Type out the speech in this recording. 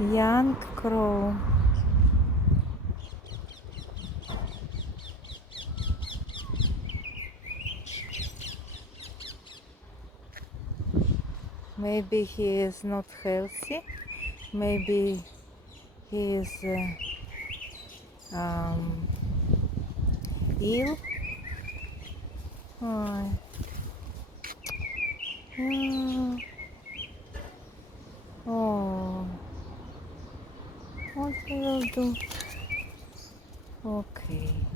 Young crow. Maybe he is not healthy. Maybe he is ill. Oh, yeah. Oh, what we will do? Okay.